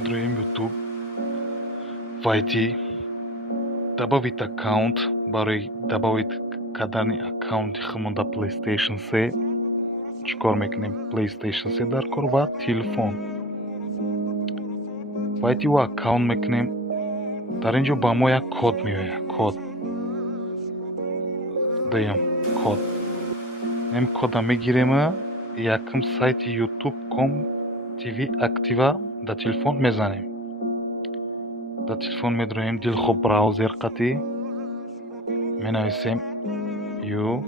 медроем YouTube вайти добавить аккаунт барои добавить кардани аккаунти хумонда PlayStation 3 чикор мекунем? PlayStation 3 дар кор ва телефон вайти ва аккаунт мекунем. дар ин ҷо ба мо як код меояд. Код дуюм код ин кода мегирем якум сайти youtube.com tv актива дар телефон мезанем. дар телефон медроем дилхуб браузер қатӣ менависем youtube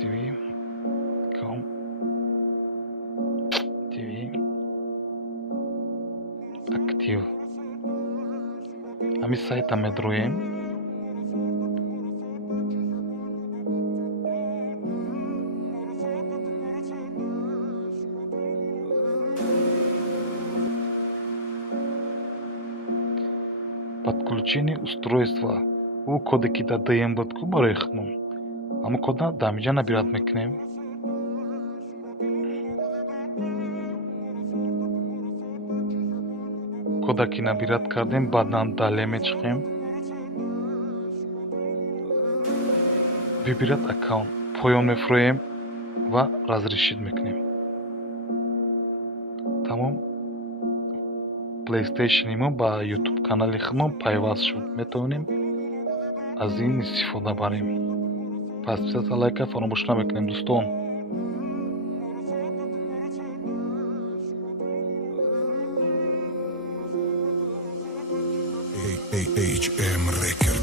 .tv com tv актив ҳамин сайта медроем. подключение устройства ӯ коде ки дадаем буд ку барои худмон ҳамн кода дар инҷа набирад мекунем. кода ки набирад кардем баъдан дале мечиқем. выбирад аккаунт поён мефуроем ва разрешит мекунем. тамом PlayStation-имон ба YouTube канали худмон пайваст шуд. метавонем аз ин истифода барем. пас бисёр лайка фаромӯш намекунем дӯстон. HM Records.